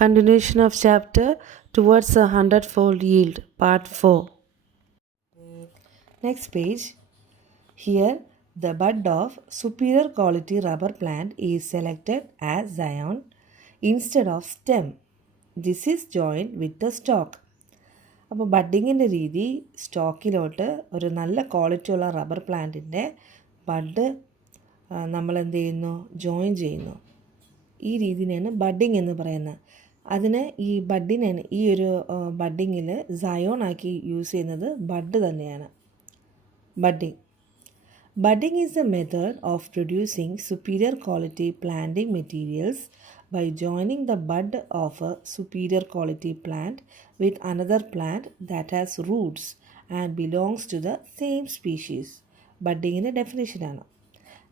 Continuation of chapter Towards a Hundredfold Yield, Part 4. Next page. Here, the bud of superior quality rubber plant is selected as scion instead of stem. This is joined with the stalk. അപ്പോൾ ബഡ്ഡിങ്ങിൻ്റെ രീതി സ്റ്റോക്കിലോട്ട് ഒരു നല്ല ക്വാളിറ്റിയുള്ള rubber പ്ലാന്റിൻ്റെ bud നമ്മൾ എന്ത് ചെയ്യുന്നു, join ചെയ്യുന്നു. ഈ രീതിയാണ് ബഡ്ഡിങ് എന്ന് പറയുന്നത്. അതിന് ഈ ബഡ്ഡിനാണ് ഈ ഒരു ബഡ്ഡിങ്ങിൽ സയോൺ ആക്കി യൂസ് ചെയ്യുന്നത് ബഡ് തന്നെയാണ്. Budding is a method of producing superior quality planting materials by joining the bud of a superior quality plant with another plant that has roots and belongs to the same species. Budding in a definition ആണ്.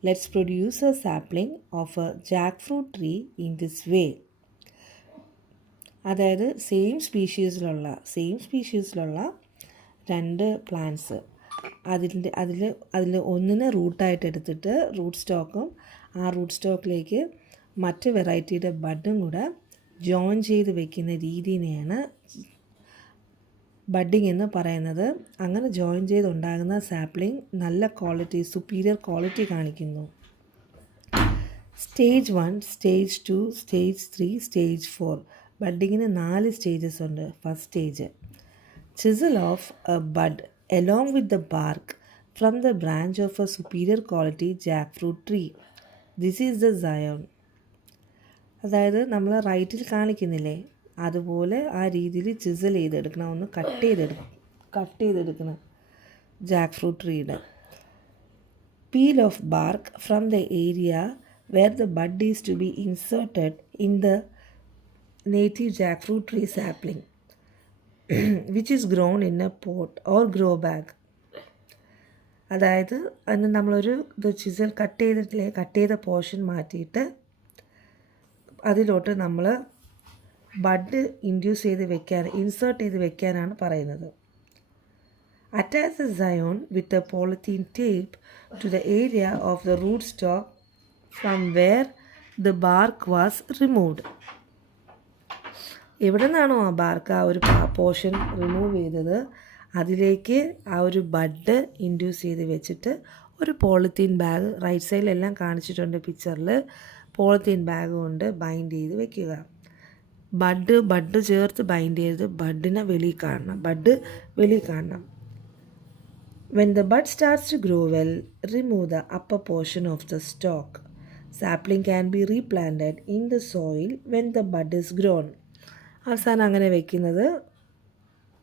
Let's produce a sapling of a jackfruit tree in this way. അതായത് same സ്പീഷീസിലുള്ള രണ്ട് plants അതിൽ ഒന്നിനെ റൂട്ടായിട്ട് എടുത്തിട്ട് root സ്റ്റോക്കും ആ root സ്റ്റോക്കിലേക്ക് മറ്റ് വെറൈറ്റിയുടെ ബഡും കൂടെ join ചെയ്ത് വെക്കുന്ന രീതിയെയാണ് ബഡ്ഡിങ് എന്ന് പറയുന്നത്. അങ്ങനെ ജോയിൻ ചെയ്തുണ്ടാകുന്ന സാപ്ലിംഗ് നല്ല ക്വാളിറ്റി, സുപ്പീരിയർ ക്വാളിറ്റി കാണിക്കുന്നു. Stage 1, stage 2, stage 3, stage 4. ബഡ്ഡിങ്ങിന് 4 സ്റ്റേജസ് ഉണ്ട്. First stage, chisel off a bud along with the bark from the branch of a superior quality jackfruit tree. This is the scion. അതായത് നമ്മൾ റൈറ്റിൽ കാണിക്കുന്നില്ലേ, അതുപോലെ ആ രീതിയിൽ chisel ചെയ്തെടുക്കണം, ഒന്ന് കട്ട് ചെയ്തെടുക്കണം ജാക്ക് ഫ്രൂട്ട് ട്രീയുടെ. Peel off bark from the area where the bud is to be inserted in the native jackfruit tree sapling which is grown in a pot or grow bag. അതായത് അതിന് നമ്മളൊരു chisel cut ചെയ്ത portion മാറ്റിയിട്ട് അതിലോട്ട് നമ്മൾ bud insert ചെയ്ത് വെക്കാനാണ് പറയുന്നത്. Attach the scion with a polythene tape to the area of the rootstock from where the bark was removed. എവിടെ നിന്നാണോ ആ ബാർക്ക് ആ ഒരു പോർഷൻ റിമൂവ് ചെയ്തത് അതിലേക്ക് ആ ഒരു ബഡ് ഇൻഡ്യൂസ് ചെയ്ത് വെച്ചിട്ട് ഒരു പോളിത്തീൻ ബാഗ്, റൈറ്റ് സൈഡിലെല്ലാം കാണിച്ചിട്ടുണ്ട് പിക്ചറിൽ, പോളിത്തീൻ ബാഗ് കൊണ്ട് ബൈൻഡ് ചെയ്ത് വെക്കുക. ബഡ് ചേർത്ത് ബൈൻഡ് ചെയ്ത് ബഡ് വെളിയിൽ കാണണം. When the bud starts to grow well, remove the upper portion of the stalk. Sapling can be replanted in the soil when the bud is grown. അവസാനം അങ്ങനെ വെക്കുന്നത്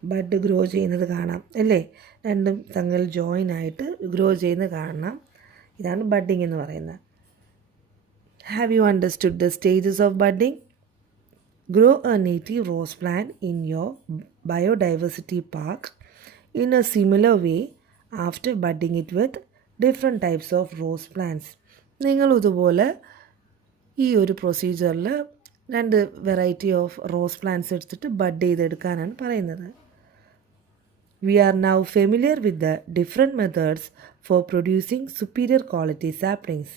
ബഡ് ഗ്രോ ചെയ്യുന്നത് കാണാം അല്ലേ, രണ്ടും തമ്മിൽ ജോയിൻ ആയിട്ട് ഗ്രോ ചെയ്യുന്നത് കാണണം. ഇതാണ് ബഡ്ഡിങ് എന്ന് പറയുന്നത്. Have you understood the stages of budding? Grow a native rose plant in your biodiversity park in a similar way after budding it with different types of rose plants. നിങ്ങൾ ഇതുപോലെ ഈ ഒരു പ്രൊസീജിയറിൽ 2 വെറൈറ്റി ഓഫ് റോസ് പ്ലാന്റ്സ് എടുത്തിട്ട് bud ചെയ്തെടുക്കാനാണ് പറയുന്നത്. We are now familiar with the different methods for producing superior quality saplings.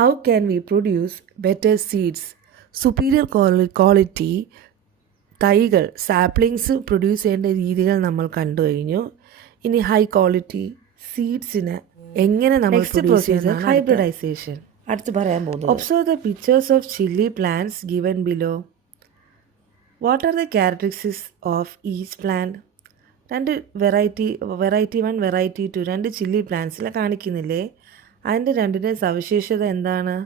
How can we produce better seeds? Superior quality തൈകൾ, saplings produce ചെയ്യേണ്ട രീതികൾ നമ്മൾ കണ്ടു കഴിഞ്ഞു. ഇനി ഹൈ ക്വാളിറ്റി സീഡ്സിന് എങ്ങനെ നമ്മൾ പ്രൊഡ്യൂസ് ചെയ്യുന്നത്? ഹൈബ്രിഡൈസേഷൻ അടുത്ത് പറയാൻ പോകുന്നത്. Observe the pictures of chilli plants given below. What are the characteristics of each plant? 2 variety 1, variety 2, 2 chilli പ്ലാന്റ്സിൽ കാണിക്കുന്നില്ലേ? അതിൻ്റെ 2ൻ്റെ സവിശേഷത എന്താണ്?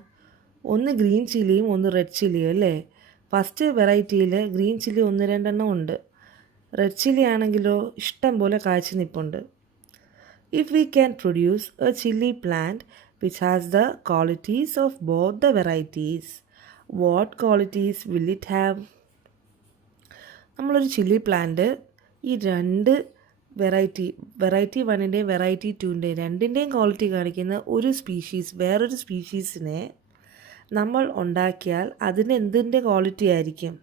ഒന്ന് ഗ്രീൻ ചില്ലിയും ഒന്ന് റെഡ് ചില്ലിയും അല്ലേ? ഫസ്റ്റ് വെറൈറ്റിയിൽ ഗ്രീൻ ചില്ലി 1-2 ഉണ്ട്. റെഡ് ചില്ലി ആണെങ്കിലോ ഇഷ്ടം പോലെ കാഴ്ച നിൽപ്പുണ്ട്. If we can produce A chilli plant which has the qualities of both the varieties, what qualities will it have? നമ്മളൊരു ചില്ലി പ്ലാന്റ് ഈ 2 വെറൈറ്റി 1ൻ്റെയും വെറൈറ്റി 2ൻ്റെയും 2ൻ്റെയും ക്വാളിറ്റി കാണിക്കുന്ന ഒരു സ്പീഷീസ് വേറൊരു സ്പീഷീസിനെ നമ്മൾ ഉണ്ടാക്കിയാൽ അതിന് എന്തിൻ്റെ ക്വാളിറ്റി ആയിരിക്കും?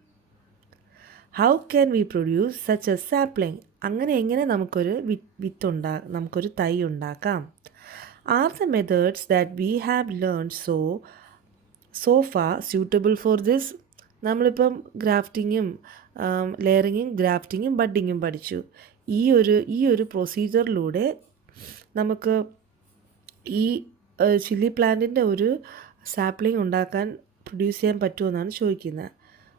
How can we produce such A sapling? അങ്ങനെ എങ്ങനെ നമുക്കൊരു തൈ ഉണ്ടാക്കാം? Are the methods that we have learned so far suitable for this? നമ്മളിപ്പം ഗ്രാഫ്റ്റിങ്ങും ലെയറിങ്ങും ഗ്രാഫ്റ്റിങ്ങും ബഡ്ഡിങ്ങും പഠിച്ചു. ഈ ഒരു പ്രൊസീജിയറിലൂടെ നമുക്ക് ഈ ചില്ലി പ്ലാന്റിൻ്റെ ഒരു സാപ്ലിംഗ് ഉണ്ടാക്കാൻ പ്രൊഡ്യൂസ് ചെയ്യാൻ പറ്റുമെന്നാണ് ചോദിക്കുന്നത്.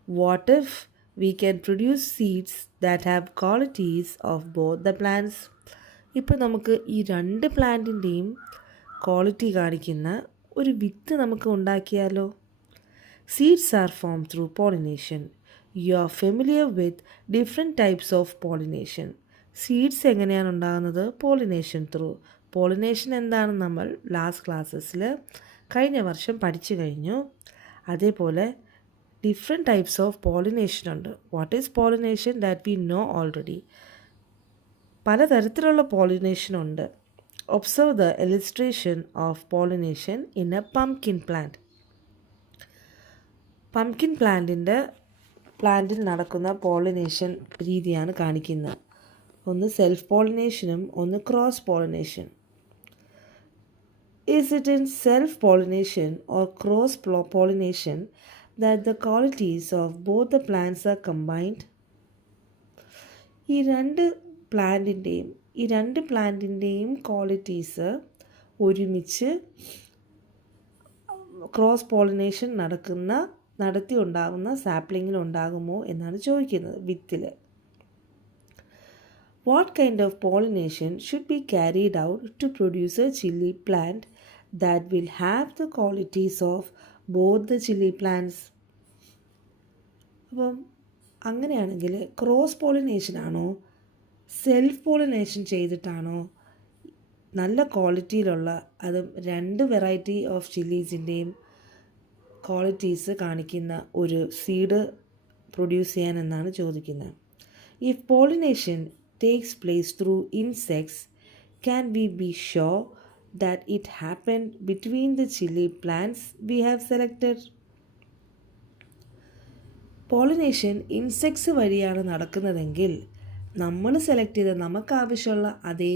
What if we can produce seeds that have qualities of both the plants? ഇപ്പോൾ നമുക്ക് ഈ രണ്ട് പ്ലാന്റിൻ്റെയും ക്വാളിറ്റി കാണിക്കുന്ന ഒരു വിത്ത് നമുക്ക് ഉണ്ടാക്കിയാലോ? Seeds are form through pollination. You are familiar with different types of pollination. Seeds എങ്ങനെയാണ് ഉണ്ടാകുന്നത്? Pollination through. പോളിനേഷൻ എന്താണെന്ന് നമ്മൾ ലാസ്റ്റ് ക്ലാസ്സസിൽ കഴിഞ്ഞ വർഷം പഠിച്ചു കഴിഞ്ഞു. അതേപോലെ ഡിഫറെൻറ്റ് ടൈപ്സ് ഓഫ് പോളിനേഷൻ ഉണ്ട്. What is pollination? That we know already. പലതരത്തിലുള്ള പോളിനേഷൻ ഉണ്ട്. Observe the illustration of pollination in A pumpkin plant. Pumpkin പ്ലാന്റിൽ നടക്കുന്ന പോളിനേഷൻ രീതിയാണ് കാണിക്കുന്നത്. ഒന്ന് സെൽഫ് പോളിനേഷനും ഒന്ന് cross pollination. Is it in self-pollination or cross-pollination that the qualities of both the plants are combined? ഈ രണ്ട് പ്ലാന്റിൻ്റെയും ക്വാളിറ്റീസ് ഒരുമിച്ച് ക്രോസ് പോളിനേഷൻ നടത്തി ഉണ്ടാകുന്ന സാപ്ലിങ്ങിൽ ഉണ്ടാകുമോ എന്നാണ് ചോദിക്കുന്നത്, വിത്തിൽ. What kind of pollination should be carried out to produce a chili plant that will have the qualities of both the chili plants? അപ്പം അങ്ങനെയാണെങ്കിൽ ക്രോസ് പോളിനേഷൻ ആണോ സെൽഫ് പോളിനേഷൻ ചെയ്തിട്ടാണോ നല്ല ക്വാളിറ്റിയിലുള്ള അതും രണ്ട് വെറൈറ്റി ഓഫ് ചില്ലീസിൻ്റെയും ക്വാളിറ്റീസ് കാണിക്കുന്ന ഒരു സീഡ് പ്രൊഡ്യൂസ് ചെയ്യാനെന്നാണ് ചോദിക്കുന്നത്. If pollination takes place through insects, can we be sure that it happened between the chili plants we have selected? Pollination insects വഴിയാണ് നടക്കുന്നതെങ്കിൽ നമ്മൾ select ചെയ്ത നമുക്ക് ആവശ്യമുള്ള അതേ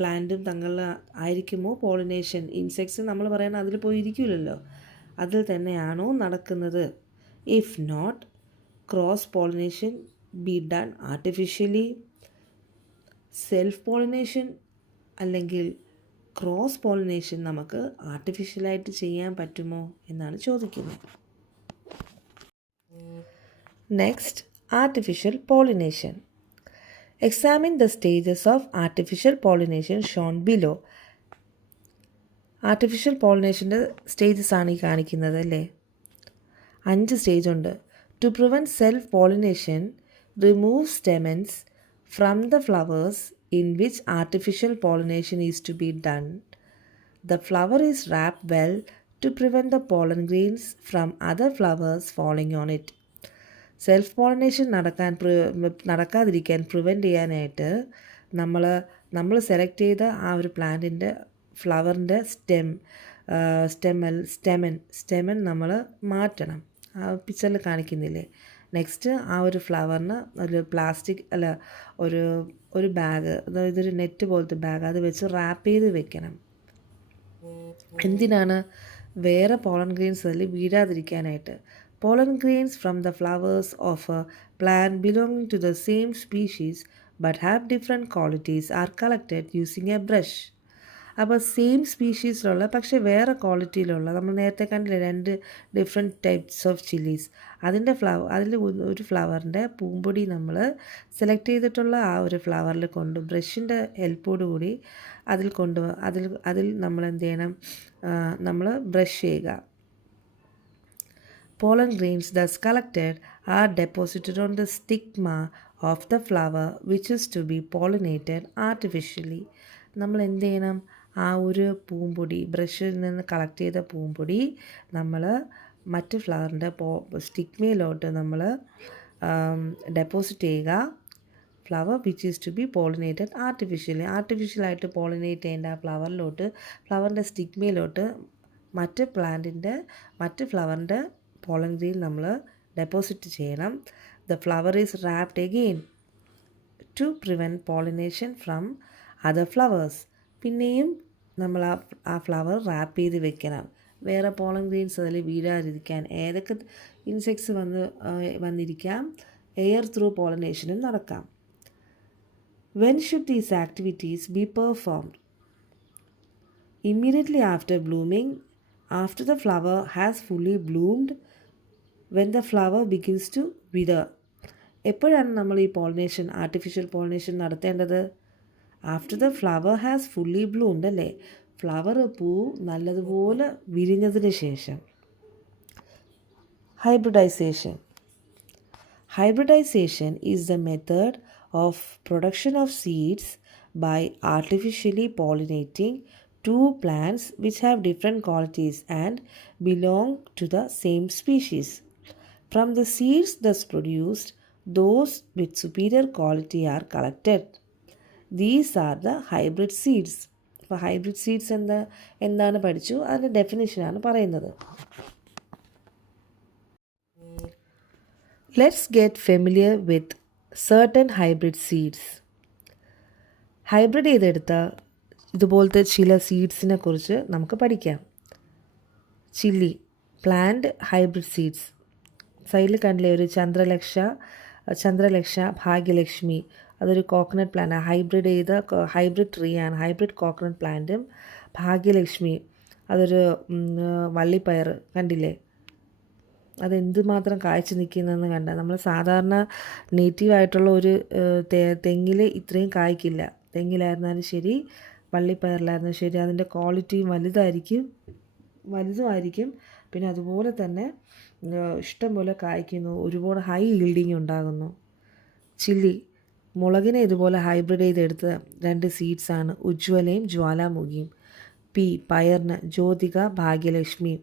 പ്ലാന്റും തങ്ങളിൽ ആയിരിക്കുമോ പോളിനേഷൻ? ഇൻസെക്ട്സ് നമ്മൾ പറയുന്നത് അതിൽ പോയി ഇരിക്കില്ലല്ലോ, അതിൽ തന്നെയാണോ നടക്കുന്നത്? If not, cross pollination be done artificially? Self pollination അല്ലെങ്കിൽ ക്രോസ് പോളിനേഷൻ നമുക്ക് ആർട്ടിഫിഷ്യലായിട്ട് ചെയ്യാൻ പറ്റുമോ എന്നാണ് ചോദിക്കുന്നത്. Next, artificial pollination. Examine the stages of artificial pollination shown below. Artificial പോളിനേഷൻ്റെ സ്റ്റേജസ് ആണ് ഈ കാണിക്കുന്നത് അല്ലേ. 5 സ്റ്റേജ് ഉണ്ട്. To prevent self-pollination, remove stamens from the flowers in which artificial pollination is to be done. The flower is wrapped well to prevent the pollen grains from other flowers falling on it. Self pollination നടക്കാതിരിക്കാൻ prevent ചെയ്യാനായിട്ട് നമ്മൾ select ചെയ്ത ആ ഒരു പ്ലാന്റിൻ്റെ ഫ്ലവറിൻ്റെ സ്റ്റെമൻ നമ്മൾ മാറ്റണം. ആ പിക്ചറിൽ കാണിക്കുന്നില്ലേ. നെക്സ്റ്റ്, ആ ഒരു ഫ്ലവറിന് ഒരു പ്ലാസ്റ്റിക് ഒരു ബാഗ്, അതായത് ഒരു നെറ്റ് പോലത്തെ ബാഗ്, അത് വെച്ച് റാപ്പ് ചെയ്ത് വെക്കണം. എന്തിനാണ്? വേറെ പോളൻ ഗ്രെയിൻസ് അതിൽ വീഴാതിരിക്കാനായിട്ട്. Pollen grains from the flowers of a plant belonging to the same species but have different qualities are collected using a brush. അപ്പോൾ സെയിം സ്പീഷീസിലുള്ള പക്ഷേ വേറെ ക്വാളിറ്റിയിലുള്ള, നമ്മൾ നേരത്തെ കണ്ടില്ലേ 2 ഡിഫറെൻറ്റ് ടൈപ്സ് ഓഫ് ചില്ലീസ്, അതിൽ ഒരു ഫ്ലവറിൻ്റെ പൂമ്പൊടി നമ്മൾ സെലക്ട് ചെയ്തിട്ടുള്ള ആ ഒരു ഫ്ലവറിൽ ബ്രഷിൻ്റെ ഹെൽപ്പോടുകൂടി അതിൽ നമ്മൾ എന്ത് ചെയ്യണം? നമ്മൾ ബ്രഷ് ചെയ്യുക. Pollen grains thus collected are deposited on the stigma of the flower which is to be pollinated artificially. നമ്മൾ എന്ത് ചെയ്യണം? ആ ഒരു പൂമ്പൊടി, ബ്രഷിൽ നിന്ന് കളക്ട് ചെയ്ത പൂമ്പൊടി നമ്മൾ മറ്റ് ഫ്ലവറിൻ്റെ സ്റ്റിഗ്മയിലോട്ട് നമ്മൾ ഡെപ്പോസിറ്റ് ചെയ്യുക. Flower which is to be pollinated ആർട്ടിഫിഷ്യലായിട്ട് പോളിനേറ്റ് ചെയ്യേണ്ട ആ ഫ്ലവറിൻ്റെ സ്റ്റിഗ്മയിലോട്ട് മറ്റ് ഫ്ലവറിൻ്റെ പോളൻ ഗ്രെയിൻ നമ്മൾ ഡെപ്പോസിറ്റ് ചെയ്യണം. The flower is wrapped again to prevent pollination from other flowers. പിന്നെയും നമ്മൾ ആ ഫ്ലവർ റാപ്പ് ചെയ്ത് വെക്കണം. വേറെ പോളൻ ഗ്രെയിൻസ് അതിൽ വീഴാതിരിക്കാൻ ഏതൊക്കെ ഇൻസെക്ട്സ് വന്നിരിക്കാം, എയർ ത്രൂ പോളനേഷനും നടക്കാം. When should these activities B performed? Immediately after blooming, after the flower has fully bloomed, when the flower begins to wither. എപ്പോഴാണ് നമ്മൾ ഈ പോളിനേഷൻ, ആർട്ടിഫിഷ്യൽ പോളിനേഷൻ നടത്തേണ്ടത്? After the flower has fully bloomed അല്ലേ, flower പൂ നല്ലതുപോലെ വിരിഞ്ഞതിന് ശേഷം. Hybridization. Hybridization is the method of production of seeds by artificially pollinating two plants which have different qualities and belong to the same species. From the seeds thus produced, those with superior quality are collected. These are the hybrid seeds. അപ്പോൾ hybrid seeds എന്താണ് പഠിച്ചു, അതിൻ്റെ ഡെഫിനിഷനാണ് പറയുന്നത്. Let's get familiar with certain hybrid seeds. Hybrid ചെയ്തെടുത്ത ഇതുപോലത്തെ ചില സീഡ്സിനെ കുറിച്ച് നമുക്ക് പഠിക്കാം. Chilli plant hybrid seeds. സൈഡിൽ കണ്ടില്ലേ ഒരു ചന്ദ്രലക്ഷ ഭാഗ്യലക്ഷ്മി, അതൊരു കോക്കനട്ട് പ്ലാന്റ്, ഹൈബ്രിഡ് ട്രീ ആണ്. ഹൈബ്രിഡ് കോക്കനട്ട് പ്ലാന്റും ഭാഗ്യലക്ഷ്മി അതൊരു വള്ളിപ്പയർ കണ്ടില്ലേ, അതെന്തുമാത്രം കായ്ച്ചു നിൽക്കുന്നതെന്ന് കണ്ട. നമ്മൾ സാധാരണ നേറ്റീവായിട്ടുള്ള ഒരു തെങ്ങിൽ ഇത്രയും കായ്ക്കില്ല. തെങ്ങിലായിരുന്നാലും ശരി, വള്ളിപ്പയറിലായിരുന്നാലും ശരി, അതിൻ്റെ ക്വാളിറ്റിയും വലുതുമായിരിക്കും. പിന്നെ അതുപോലെ തന്നെ ഇഷ്ടം പോലെ കായ്ക്കുന്നു, ഒരുപാട് ഹൈ ഈൽഡിങ് ഉണ്ടാകുന്നു. ചില്ലി മുളകിനെ ഇതുപോലെ ഹൈബ്രിഡ് ചെയ്തെടുത്ത 2 സീഡ്സാണ് ഉജ്ജ്വലയും ജ്വാലാമുഖിയും. പയറിന് ജ്യോതിക ഭാഗ്യലക്ഷ്മി.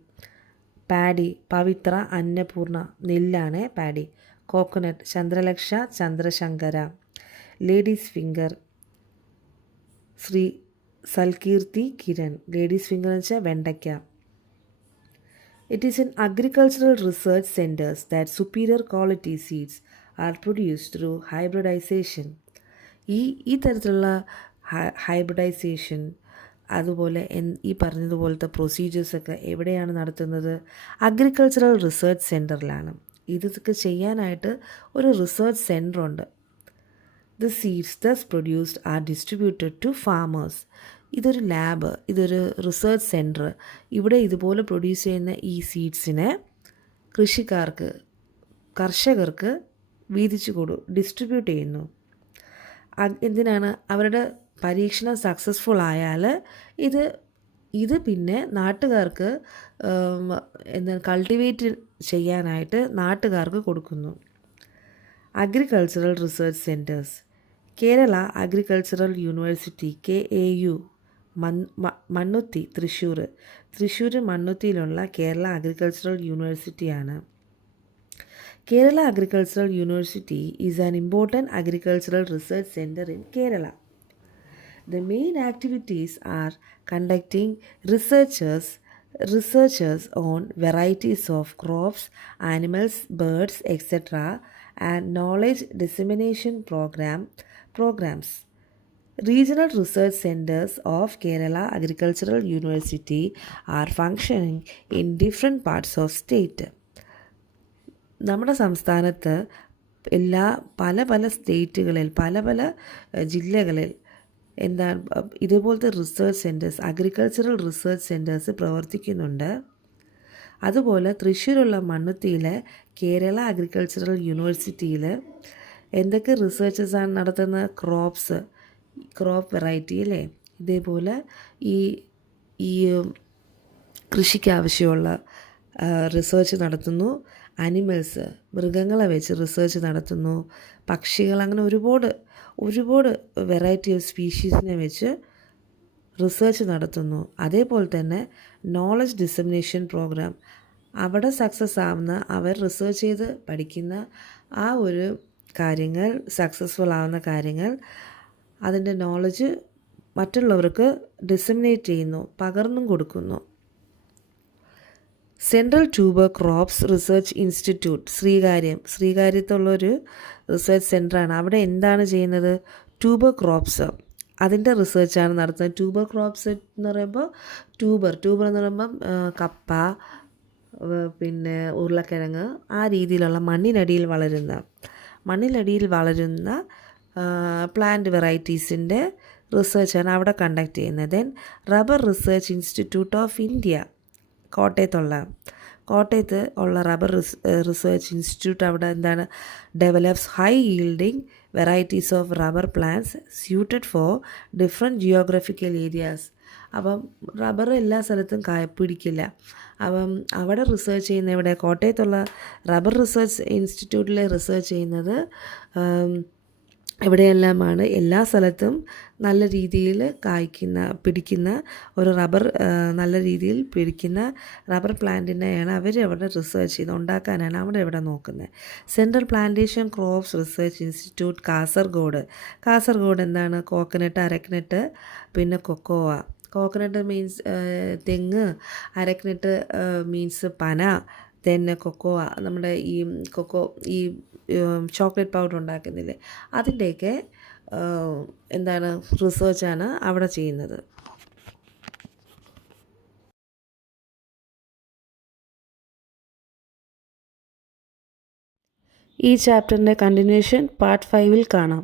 പാഡി പവിത്ര അന്നപൂർണ, നെല്ലാണ് paddy. Coconut Chandralaksha Chandrashankara. Ladies finger Shri Salkeerthi Kiran. Ladies finger എന്ന് വെച്ചാൽ വെണ്ടയ്ക്ക. It is in agricultural research centers that superior quality seeds are produced through hybridization. ഈ തരത്തിലുള്ള ഹൈബ്രിഡൈസേഷൻ അതുപോലെ ഈ പറഞ്ഞതുപോലത്തെ പ്രൊസീജിയേഴ്സൊക്കെ എവിടെയാണ് നടത്തുന്നത്? അഗ്രികൾച്ചറൽ റിസർച്ച് സെൻറ്ററിലാണ്. ഇതൊക്കെ ചെയ്യാനായിട്ട് ഒരു റിസർച്ച് സെൻറ്ററുണ്ട്. The seeds thus produced are distributed to farmers. ഇതൊരു ലാബ്, ഇതൊരു റിസർച്ച് സെൻറ്റർ. ഇവിടെ ഇതുപോലെ പ്രൊഡ്യൂസ് ചെയ്യുന്ന ഈ സീഡ്സിനെ കർഷകർക്ക് ഡിസ്ട്രിബ്യൂട്ട് ചെയ്യുന്നു. എന്തിനാണ്? അവരുടെ പരീക്ഷണം സക്സസ്ഫുൾ ആയാൽ ഇത് പിന്നെ നാട്ടുകാർക്ക് കൾട്ടിവേറ്റ് ചെയ്യാനായിട്ട് നാട്ടുകാർക്ക് കൊടുക്കുന്നു. Agricultural research centres. Kerala agricultural university KAU Mannuthy Thrissur മണ്ണുത്തിയിലുള്ള കേരള അഗ്രികൾച്ചറൽ യൂണിവേഴ്സിറ്റിയാണ്. Kerala agricultural university is an important agricultural research centre in Kerala. The main activities are conducting researches on varieties of crops, animals, birds, etc. and knowledge dissemination programs. Regional research centers of Kerala Agricultural University are functioning in different parts of state. നമ്മുടെ സംസ്ഥാനത്ത് പല സ്റ്റേറ്റുകളിൽ പല ജില്ലകളിൽ ഇതുപോലത്തെ research centres, agricultural research centres പ്രവർത്തിക്കുന്നുണ്ട്. അതുപോലെ തൃശ്ശൂരുള്ള മണ്ണുത്തിയിലെ Kerala agricultural യൂണിവേഴ്സിറ്റിയിൽ എന്തൊക്കെ റിസർച്ചസാണ് നടത്തുന്നത്? ക്രോപ്പ് വെറൈറ്റി അല്ലേ, ഇതേപോലെ ഈ കൃഷിക്ക് ആവശ്യമുള്ള റിസർച്ച് നടത്തുന്നു. അനിമൽസ്, മൃഗങ്ങളെ വെച്ച് റിസർച്ച് നടത്തുന്നു. പക്ഷികൾ, അങ്ങനെ ഒരുപാട് വെറൈറ്റി ഓഫ് സ്പീഷീസിനെ വെച്ച് റിസർച്ച് നടത്തുന്നു. അതേപോലെ തന്നെ നോളജ് ഡിസമിനേഷൻ പ്രോഗ്രാം, അവിടെ സക്സസ് ആവുന്ന അവർ റിസർച്ച് ചെയ്ത് പഠിക്കുന്ന ആ ഒരു കാര്യങ്ങൾ, സക്സസ്ഫുൾ ആവുന്ന കാര്യങ്ങൾ, അതിൻ്റെ നോളജ് മറ്റുള്ളവർക്ക് ഡിസമിനേറ്റ് ചെയ്യുന്നു, പകർന്നും കൊടുക്കുന്നു. Central tuber crops research institute ശ്രീകാര്യത്തുള്ളൊരു റിസർച്ച് സെൻ്ററാണ്. അവിടെ എന്താണ് ചെയ്യുന്നത്? ട്യൂബർ ക്രോപ്സ്, അതിൻ്റെ റിസർച്ചാണ് നടത്തുന്നത്. ട്യൂബർ ക്രോപ്സ് എന്ന് പറയുമ്പോൾ ട്യൂബർ എന്ന് പറയുമ്പം കപ്പ, പിന്നെ ഉരുളക്കിഴങ്ങ്, ആ രീതിയിലുള്ള മണ്ണിനടിയിൽ വളരുന്ന പ്ലാന്റ് വെറൈറ്റീസിൻ്റെ റിസർച്ചാണ് അവിടെ കണ്ടക്ട് ചെയ്യുന്നത്. Then rubber research institute of India, കോട്ടയത്ത് ഉള്ള റബ്ബർ റിസർച്ച് ഇൻസ്റ്റിറ്റ്യൂട്ട് അവിടെ എന്താണ്, develops high yielding varieties of rubber plants suited four different geographical areas. അപ്പം റബ്ബർ എല്ലാ സ്ഥലത്തും പിടിക്കില്ല. അപ്പം അവിടെ റിസർച്ച് ചെയ്യുന്ന, ഇവിടെ കോട്ടയത്തുള്ള റബ്ബർ റിസർച്ച് ഇൻസ്റ്റിറ്റ്യൂട്ടിൽ റിസർച്ച് ചെയ്യുന്നത് എവിടെയെല്ലാമാണ് എല്ലാ സ്ഥലത്തും നല്ല രീതിയിൽ പിടിക്കുന്ന ഒരു നല്ല രീതിയിൽ പിടിക്കുന്ന റബ്ബർ പ്ലാന്റിനെയാണ് അവർ അവിടെ റിസർച്ച് ചെയ്ത് ഉണ്ടാക്കാനാണ് ഇവിടെ നോക്കുന്നത്. Central plantation crops research institute Kasaragod എന്താണ്, കോക്കനട്ട്, അരക്കനട്ട്, പിന്നെ കൊക്കോവ. കോക്കനട്ട് മീൻസ് തെങ്ങ്, അരക്കനട്ട് മീൻസ് പന, പിന്നെ കൊക്കോവ നമ്മുടെ ഈ ചോക്ലേറ്റ് പൗഡർ ഉണ്ടാക്കുന്നില്ലേ, അതിൻ്റെയൊക്കെ എന്താണ് റിസർച്ചാണ് അവിടെ ചെയ്യുന്നത്. ഈ ചാപ്റ്ററിൻ്റെ കണ്ടിന്യൂഷൻ പാർട്ട് 5 കാണാം.